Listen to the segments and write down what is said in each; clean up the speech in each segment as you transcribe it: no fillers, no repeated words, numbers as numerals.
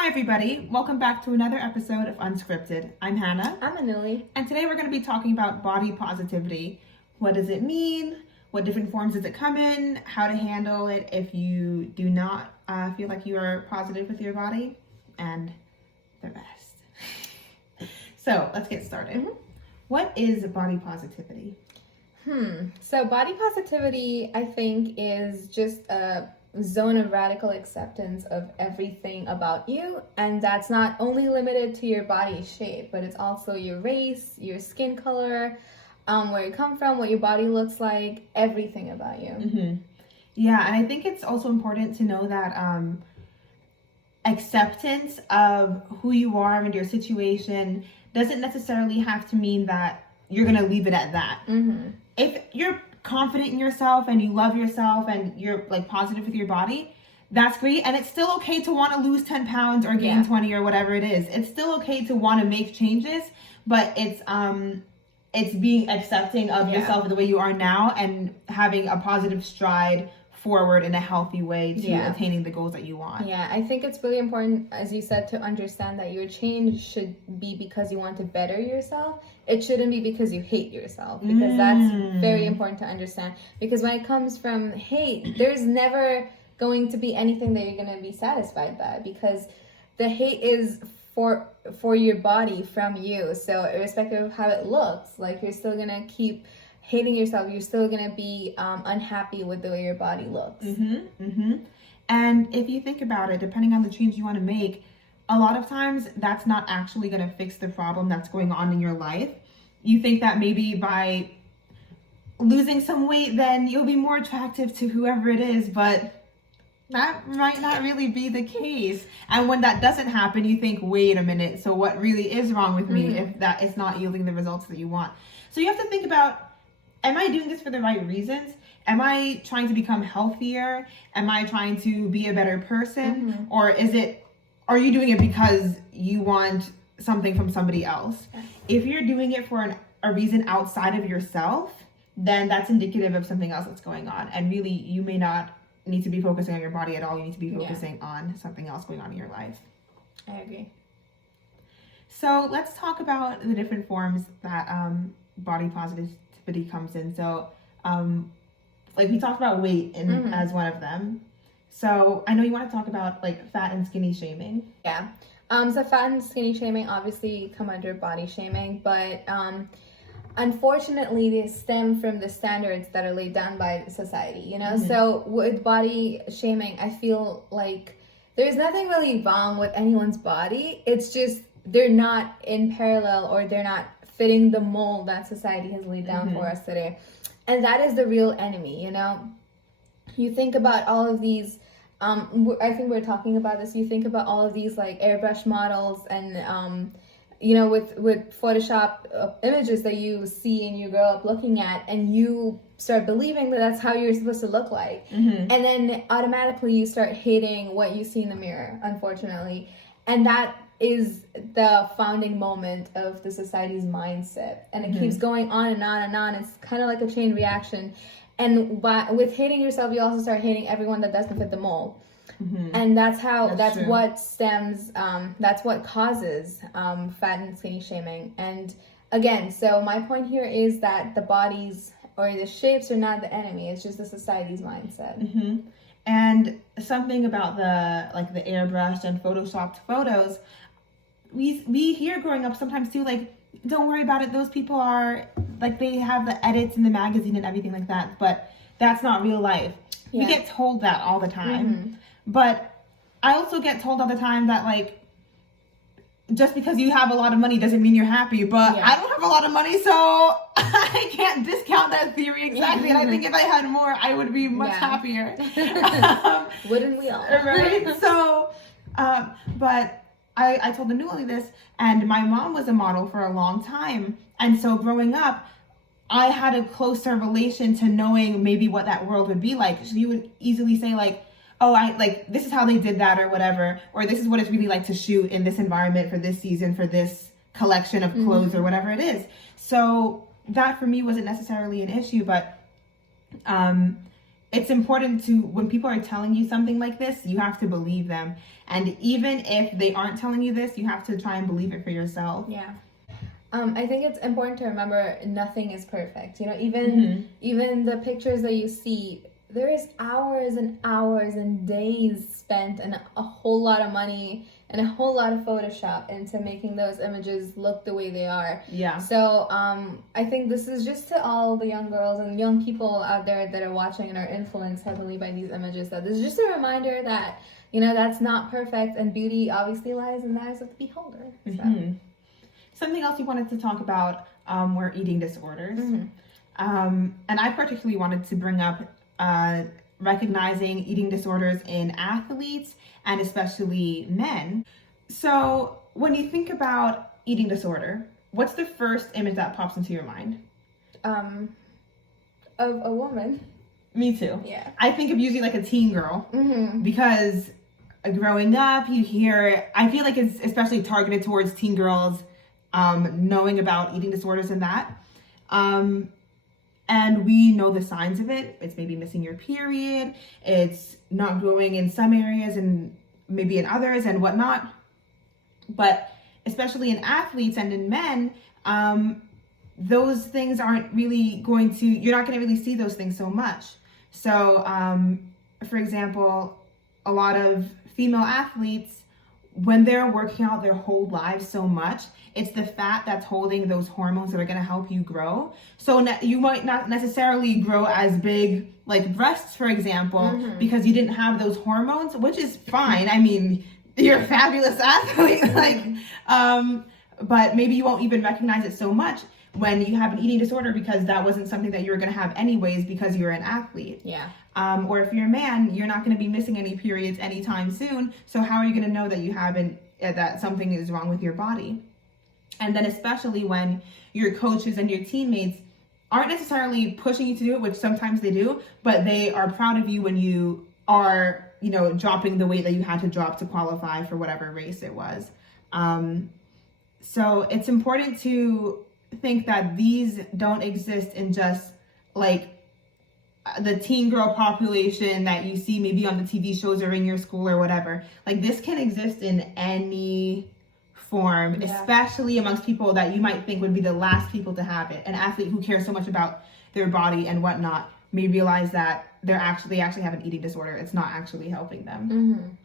Hi everybody, welcome back to another episode of Unscripted. I'm Hannah. I'm Anuli. And today we're going to be talking about body positivity. What does it mean? What different forms does it come in? How to handle it if you do not feel like you are positive with your body? And the rest. So let's get started. Mm-hmm. What is body positivity? So body positivity, I think, is just a zone of radical acceptance of everything about you, and that's not only limited to your body shape, but it's also your race, your skin color, where you come from, what your body looks like, everything about you. Mm-hmm. Yeah, and I think it's also important to know that acceptance of who you are and your situation doesn't necessarily have to mean that you're going to leave it at that. Mm-hmm. If you're confident in yourself and you love yourself and you're like positive with your body, that's great. And it's still okay to want to lose 10 pounds or gain 20 or whatever it is. It's still okay to want to make changes, but it's being accepting of yourself the way you are now and having a positive stride forward in a healthy way to attaining the goals that you want. Yeah, I think it's really important, as you said, to understand that your change should be because you want to better yourself. It shouldn't be because you hate yourself, because that's very important to understand. Because when it comes from hate, there's never going to be anything that you're going to be satisfied by, because the hate is for your body from you. So irrespective of how it looks, like, you're still going to keep hating yourself. You're still going to be unhappy with the way your body looks. And if you think about it, depending on the change you want to make, a lot of times that's not actually going to fix the problem that's going on in your life. You think that maybe by losing some weight, then you'll be more attractive to whoever it is, but that might not really be the case. And when that doesn't happen, you think, wait a minute, so what really is wrong with me if that is not yielding the results that you want? So you have to think about, am I doing this for the right reasons? Am I trying to become healthier? Am I trying to be a better person? Or are you doing it because you want something from somebody else? If you're doing it for a reason outside of yourself, then that's indicative of something else that's going on. And really, you may not need to be focusing on your body at all. You need to be focusing on something else going on in your life. I agree. So let's talk about the different forms that body positivity comes in. So like we talked about weight as one of them. So I know you want to talk about like fat and skinny shaming. Yeah. So fat and skinny shaming obviously come under body shaming, but unfortunately they stem from the standards that are laid down by society, you know? So with body shaming, I feel like there's nothing really wrong with anyone's body. It's just they're not in parallel, or they're not fitting the mold that society has laid down for us today. And that is the real enemy, you know? You think about all of these, I think we're talking about this, you think about all of these like airbrush models and, you know, with Photoshop images that you see and you grow up looking at, and you start believing that that's how you're supposed to look like. And then automatically you start hating what you see in the mirror, unfortunately. And that is the founding moment of the society's mindset. And it keeps going on and on and on. It's kind of like a chain reaction. And with hating yourself, you also start hating everyone that doesn't fit the mold. And that's what stems, that's what causes fat and skinny shaming. And again, so my point here is that the bodies or the shapes are not the enemy. It's just the society's mindset. And something about the airbrushed and photoshopped photos, we hear growing up sometimes too, like, don't worry about it, those people are like, they have the edits in the magazine and everything like that, but that's not real life. We get told that all the time. But I also get told all the time that, like, just because you have a lot of money doesn't mean you're happy. But I don't have a lot of money, so I can't discount that theory exactly. And I think if I had more, I would be much happier. Wouldn't we all? Right? So, but I told Anuli this, and my mom was a model for a long time. And so growing up, I had a closer relation to knowing maybe what that world would be like. So you would easily say, like, oh, this is how they did that or whatever, or this is what it's really like to shoot in this environment for this season, for this collection of clothes or whatever it is. So that for me wasn't necessarily an issue, but it's important to, when people are telling you something like this, you have to believe them. And even if they aren't telling you this, you have to try and believe it for yourself. Yeah. I think it's important to remember nothing is perfect. You know, even the pictures that you see, there is hours and hours and days spent and a whole lot of money and a whole lot of Photoshop into making those images look the way they are. Yeah. So I think this is just to all the young girls and young people out there that are watching and are influenced heavily by these images, that this is just a reminder that, you know, that's not perfect, and beauty obviously lies in the eyes of the beholder. So. Something else you wanted to talk about were eating disorders. And I particularly wanted to bring up recognizing eating disorders in athletes and especially men. So when you think about eating disorder, what's the first image that pops into your mind? Of a woman. Me too. Yeah. I think of usually like a teen girl because growing up, you hear, I feel like it's especially targeted towards teen girls, knowing about eating disorders and that. And we know the signs of it. It's maybe missing your period. It's not growing in some areas and maybe in others and whatnot. But especially in athletes and in men, those things aren't really going to, you're not going to really see those things so much. So, for example, a lot of female athletes, when they're working out their whole lives so much, it's the fat that's holding those hormones that are going to help you grow. So you might not necessarily grow as big, like breasts, for example, because you didn't have those hormones, which is fine. I mean, you're a fabulous athlete, but maybe you won't even recognize it so much when you have an eating disorder because that wasn't something that you were going to have anyways because you're an athlete. Yeah. Or if you're a man, you're not going to be missing any periods anytime soon. So how are you going to know that you haven't, that something is wrong with your body? And then especially when your coaches and your teammates aren't necessarily pushing you to do it, which sometimes they do, but they are proud of you when you are, you know, dropping the weight that you had to drop to qualify for whatever race it was. So it's important to think that these don't exist in just like the teen girl population that you see maybe on the TV shows or in your school or whatever. Like this can exist in any form, especially amongst people that you might think would be the last people to have it. An athlete who cares so much about their body and whatnot may realize that they actually have an eating disorder. It's not actually helping them.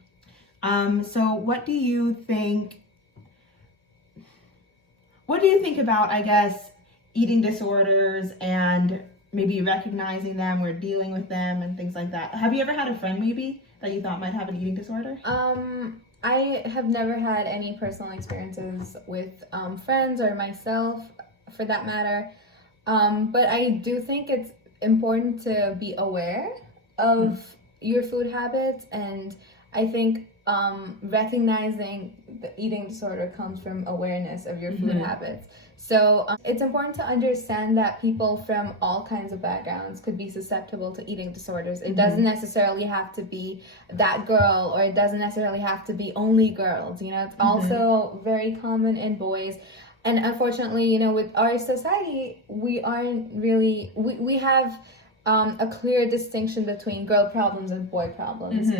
So what do you think about, I guess, eating disorders and maybe recognizing them or dealing with them and things like that? Have you ever had a friend maybe that you thought might have an eating disorder? I have never had any personal experiences with friends or myself for that matter. But I do think it's important to be aware of your food habits, and I think recognizing the eating disorder comes from awareness of your food habits. So it's important to understand that people from all kinds of backgrounds could be susceptible to eating disorders. It doesn't necessarily have to be that girl, or it doesn't necessarily have to be only girls. You know, it's also very common in boys. And unfortunately, you know, with our society, we aren't really, we have a clear distinction between girl problems and boy problems.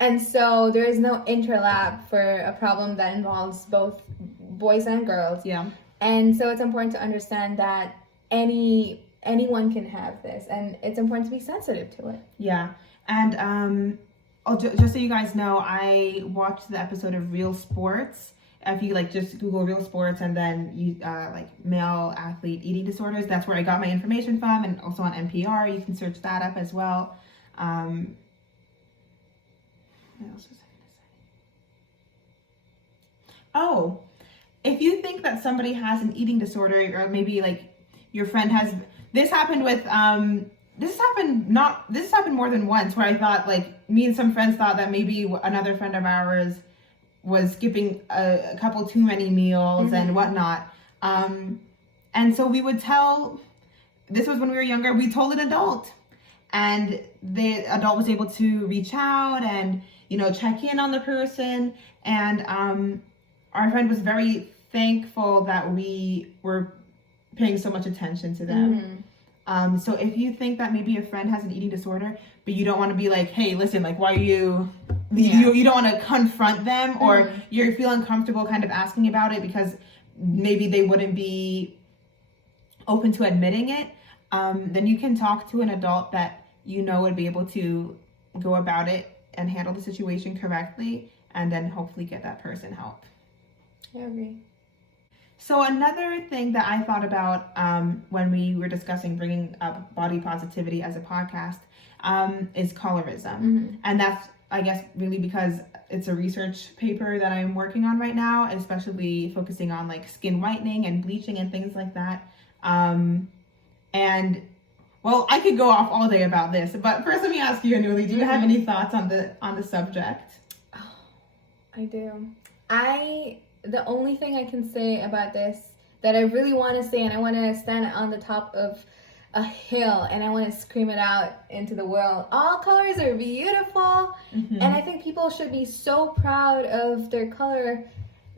And so there is no interlap for a problem that involves both boys and girls. Yeah. And so it's important to understand that anyone can have this, and it's important to be sensitive to it. Yeah. And just so you guys know, I watched the episode of Real Sports. If you like just Google Real Sports and then you like male athlete eating disorders, that's where I got my information from, and also on NPR, you can search that up as well. What else was I going to say? Oh, if you think that somebody has an eating disorder, or maybe like your friend has, this happened more than once, where I thought, like, me and some friends thought that maybe another friend of ours was skipping a couple too many meals and whatnot. And so we would tell, this was when we were younger, we told an adult, and the adult was able to reach out and, you know, check in on the person. And our friend was very thankful that we were paying so much attention to them. So if you think that maybe a friend has an eating disorder, but you don't want to be like, hey, listen, like, why are you, you don't want to confront them, or you feel uncomfortable kind of asking about it because maybe they wouldn't be open to admitting it, then you can talk to an adult that you know would be able to go about it and handle the situation correctly, and then hopefully get that person help. I agree. So another thing that I thought about when we were discussing bringing up body positivity as a podcast is colorism. And that's, I guess, really because it's a research paper that I'm working on right now, especially focusing on like skin whitening and bleaching and things like that. And well, I could go off all day about this, but first let me ask you, Anuli, do you have any thoughts on the subject? Oh, I do. The only thing I can say about this that I really want to say, and I want to stand on the top of a hill and I want to scream it out into the world: all colors are beautiful. And I think people should be so proud of their color,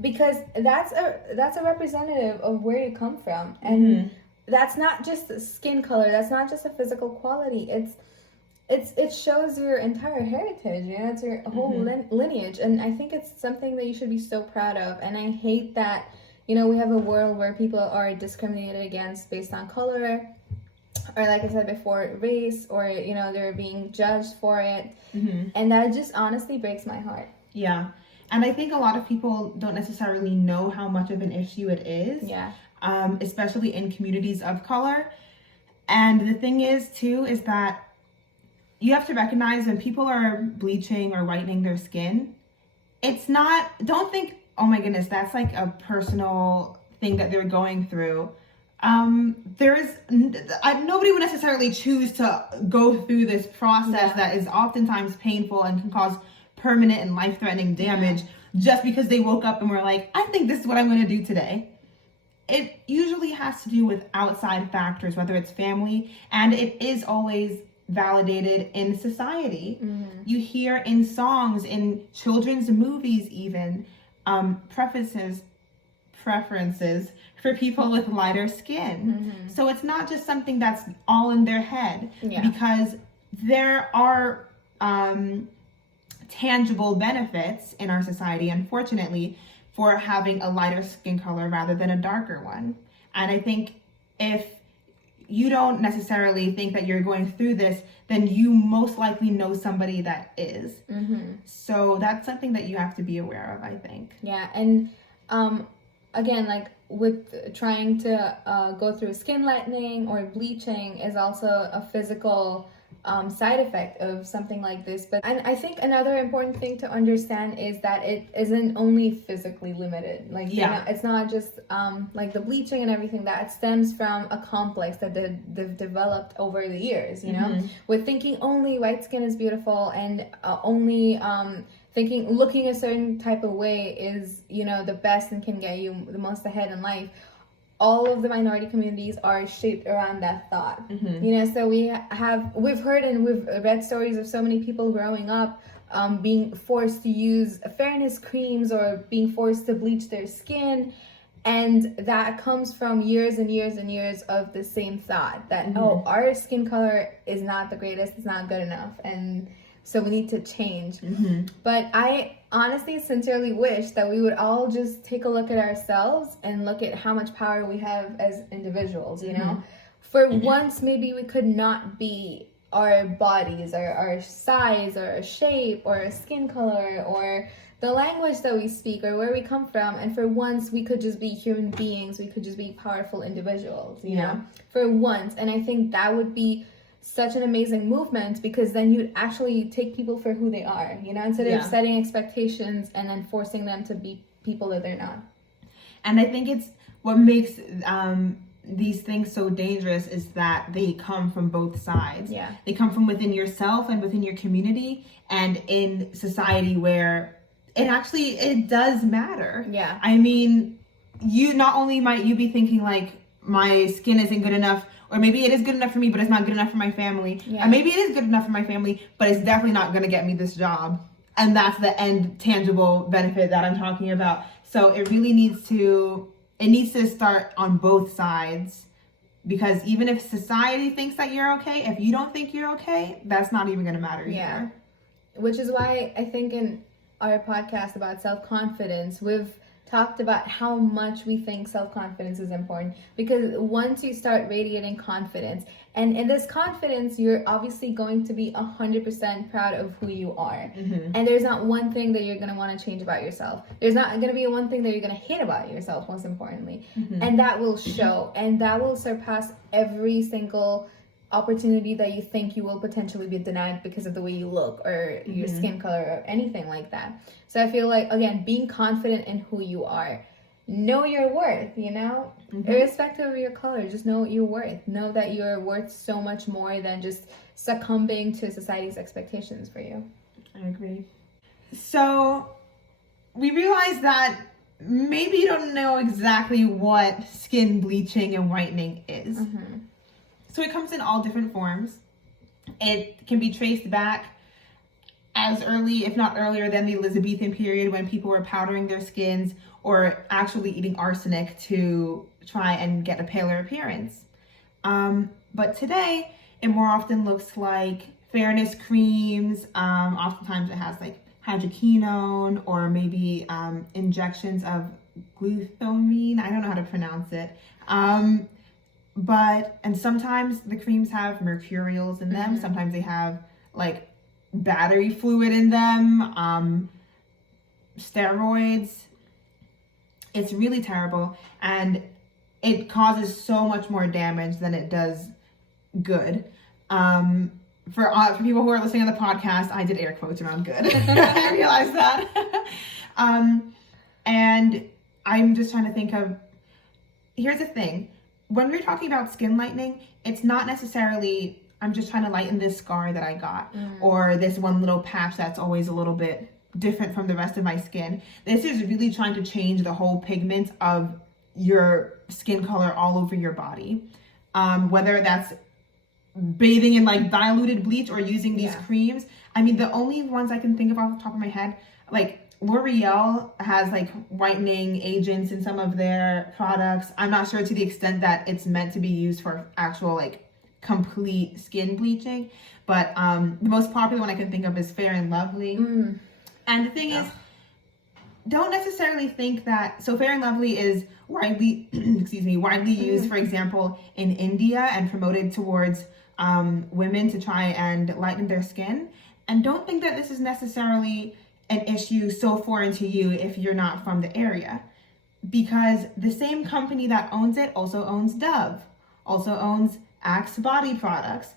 because that's a representative of where you come from. And that's not just the skin color, that's not just a physical quality, it shows your entire heritage, you know, it's your whole lineage. And I think it's something that you should be so proud of. And I hate that, you know, we have a world where people are discriminated against based on color, or like I said before, race, or, you know, they're being judged for it. And that just honestly breaks my heart. Yeah. And I think a lot of people don't necessarily know how much of an issue it is. Yeah. Especially in communities of color. And the thing is, too, is that you have to recognize when people are bleaching or whitening their skin, it's not, don't think, oh my goodness, that's like a personal thing that they're going through. Nobody would necessarily choose to go through this process that is oftentimes painful and can cause permanent and life-threatening damage just because they woke up and were like, I think this is what I'm going to do today. It usually has to do with outside factors, whether it's family, and it is always validated in society. You hear in songs, in children's movies even, preferences for people with lighter skin. So it's not just something that's all in their head, because there are tangible benefits in our society, unfortunately, for having a lighter skin color rather than a darker one. And I think if you don't necessarily think that you're going through this, then you most likely know somebody that is. So that's something that you have to be aware of, I think. Yeah, and again, like with trying to go through skin lightening or bleaching is also a physical side effect of something like this. But and I think another important thing to understand is that it isn't only physically limited. Like, you know, it's not just like the bleaching and everything that stems from a complex that they've developed over the years, you know, with thinking only white skin is beautiful and only thinking looking a certain type of way is, you know, the best and can get you the most ahead in life. All of the minority communities are shaped around that thought. You know, so we've heard and we've read stories of so many people growing up being forced to use fairness creams or being forced to bleach their skin, and that comes from years and years and years of the same thought that oh, our skin color is not the greatest, it's not good enough, and so we need to change. But I honestly sincerely wish that we would all just take a look at ourselves and look at how much power we have as individuals, you know. For once, maybe we could not be our bodies, our size, or our shape, or our skin color, or the language that we speak, or where we come from. And for once, we could just be human beings. We could just be powerful individuals, you know, for once. And I think that would be such an amazing movement, because then you'd actually take people for who they are, you know, instead of setting expectations and then forcing them to be people that they're not. And I think it's what makes these things so dangerous is that they come from both sides. They come from within yourself and within your community, and in society where it does matter. I mean, you not only might you be thinking like, my skin isn't good enough, or maybe it is good enough for me, but it's not good enough for my family. And maybe it is good enough for my family, but it's definitely not going to get me this job. And that's the end tangible benefit that I'm talking about. So it really needs to start on both sides Because even if society thinks that you're okay, if you don't think you're okay, that's not even going to matter either. Which is why I think in our podcast about self-confidence, we've talked about how much we think self-confidence is important, because once you start radiating confidence, and in this confidence, you're obviously going to be 100% proud of who you are. And there's not one thing that you're going to want to change about yourself. There's not going to be one thing that you're going to hate about yourself, most importantly. And that will show, and that will surpass every single opportunity that you think you will potentially be denied because of the way you look or your skin color or anything like that. So I feel like, again, being confident in who you are, know your worth, you know, irrespective of your color, just know your worth. Know that you're worth so much more than just succumbing to society's expectations for you. I agree. So we realized that maybe you don't know exactly what skin bleaching and whitening is. So it comes in all different forms. It can be traced back as early, if not earlier, than the Elizabethan period, when people were powdering their skins or actually eating arsenic to try and get a paler appearance. But today, it more often looks like fairness creams. Oftentimes it has like hydroquinone or maybe injections of glutamine. I don't know how to pronounce it. And sometimes the creams have mercurials in them. Sometimes they have like battery fluid in them, steroids. It's really terrible, and it causes so much more damage than it does good. For people who are listening on the podcast, I did air quotes around good. I realized that. And I'm just trying to think of, here's the thing. When we're talking about skin lightening, it's not necessarily, I'm just trying to lighten this scar that I got, or this one little patch that's always a little bit different from the rest of my skin. This is really trying to change the whole pigment of your skin color all over your body. Whether that's bathing in like diluted bleach or using these creams. I mean, the only ones I can think of off the top of my head, like L'Oreal has like whitening agents in some of their products. I'm not sure to the extent that it's meant to be used for actual like complete skin bleaching, but the most popular one I can think of is Fair and Lovely. And the thing is, don't necessarily think that, so Fair and Lovely is widely widely used, for example, in India and promoted towards women to try and lighten their skin. And don't think that this is necessarily an issue so foreign to you if you're not from the area, because the same company that owns it also owns Dove, also owns Axe body products.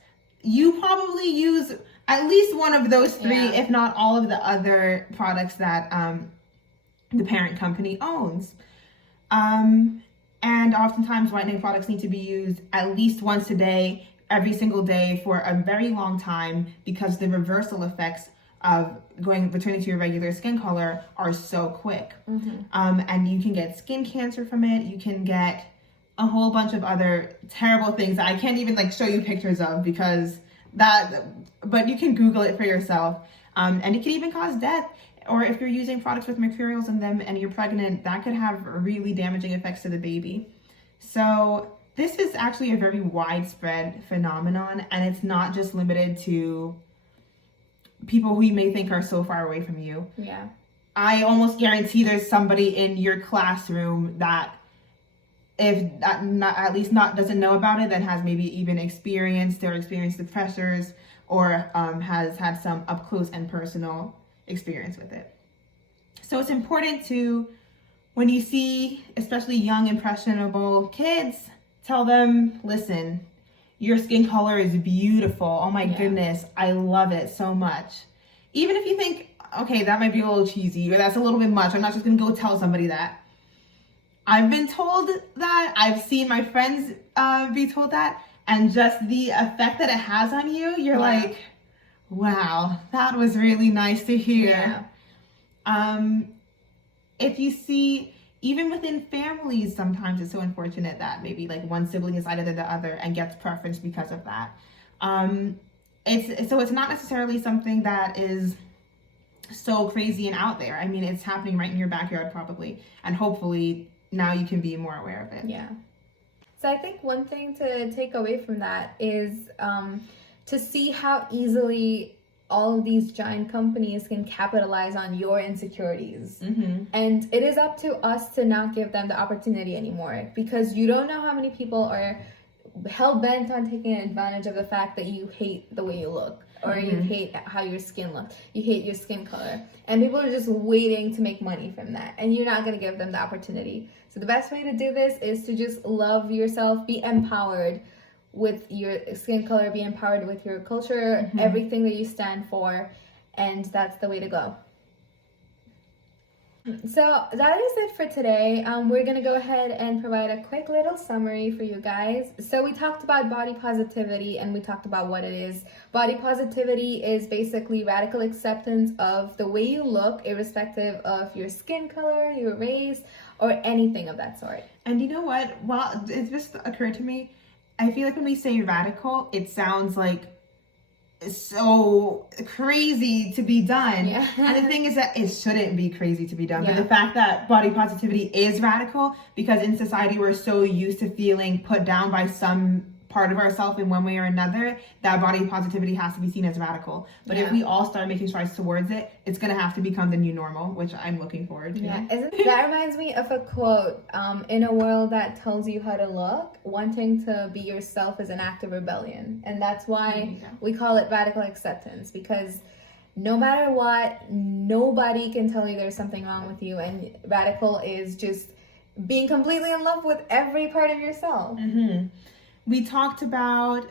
You probably use at least one of those three, if not all of the other products that the parent company owns. And oftentimes whitening products need to be used at least once a day, every single day for a very long time, because the reversal effects of returning to your regular skin color are so quick. And you can get skin cancer from it. You can get a whole bunch of other terrible things that I can't even like show you pictures of but you can Google it for yourself. And it can even cause death. Or if you're using products with mercurials in them and you're pregnant, that could have really damaging effects to the baby. So this is actually a very widespread phenomenon, and it's not just limited to people who you may think are so far away from you. Yeah. I almost guarantee there's somebody in your classroom that, if at least doesn't know about it, that has maybe even experienced the pressures, or has had some up close and personal experience with it. So it's important to, when you see especially young impressionable kids, tell them, listen, your skin color is beautiful. Oh my goodness, I love it so much. Even if you think, okay, that might be a little cheesy, or that's a little bit much, I'm not just gonna go tell somebody that. I've been told that, I've seen my friends be told that, and just the effect that it has on you, you're like, wow, that was really nice to hear. If you see, even within families, sometimes it's so unfortunate that maybe like one sibling is lighter than the other and gets preference because of that. It's not necessarily something that is so crazy and out there. I mean, it's happening right in your backyard probably, and hopefully now you can be more aware of it. Yeah. So I think one thing to take away from that is to see how easily all of these giant companies can capitalize on your insecurities. And it is up to us to not give them the opportunity anymore, because you don't know how many people are hell-bent on taking advantage of the fact that you hate the way you look, or you hate how your skin looks, you hate your skin color, and people are just waiting to make money from that, and you're not going to give them the opportunity. So the best way to do this is to just love yourself, be empowered with your skin color, be empowered with your culture, everything that you stand for, and that's the way to go. So that is it for today. We're going to go ahead and provide a quick little summary for you guys. So we talked about body positivity, and we talked about what it is. Body positivity is basically radical acceptance of the way you look, irrespective of your skin color, your race, or anything of that sort. And you know what? Well, it just occurred to me, I feel like when we say radical, it sounds like so crazy to be done. Yeah. And the thing is that it shouldn't be crazy to be done. Yeah. But the fact that body positivity is radical, because in society we're so used to feeling put down by some part of ourselves in one way or another, that body positivity has to be seen as radical. But if we all start making strides towards it, it's going to have to become the new normal, which I'm looking forward to. Yeah, that reminds me of a quote, in a world that tells you how to look, wanting to be yourself is an act of rebellion. And that's why we call it radical acceptance, because no matter what, nobody can tell you there's something wrong with you, and radical is just being completely in love with every part of yourself. We talked about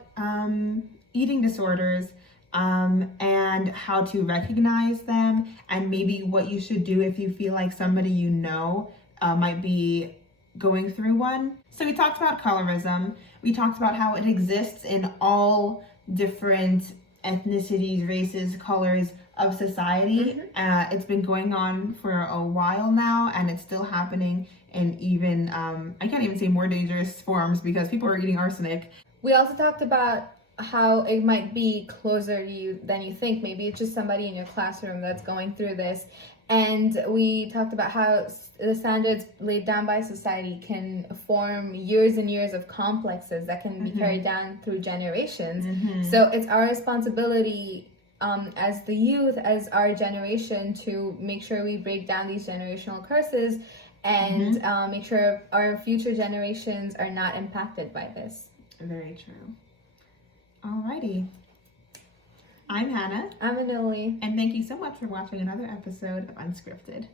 eating disorders and how to recognize them, and maybe what you should do if you feel like somebody you know might be going through one. So we talked about colorism. We talked about how it exists in all different ethnicities, races, colors of society. It's been going on for a while now, and it's still happening in even, I can't even say more dangerous forms, because people are eating arsenic. We also talked about how it might be closer to you than you think. Maybe it's just somebody in your classroom that's going through this. And we talked about how the standards laid down by society can form years and years of complexes that can be carried down through generations. So it's our responsibility as the youth, as our generation, to make sure we break down these generational curses and make sure our future generations are not impacted by this. Very true. Alrighty. I'm Hannah. I'm Anuli. And thank you so much for watching another episode of Unscripted.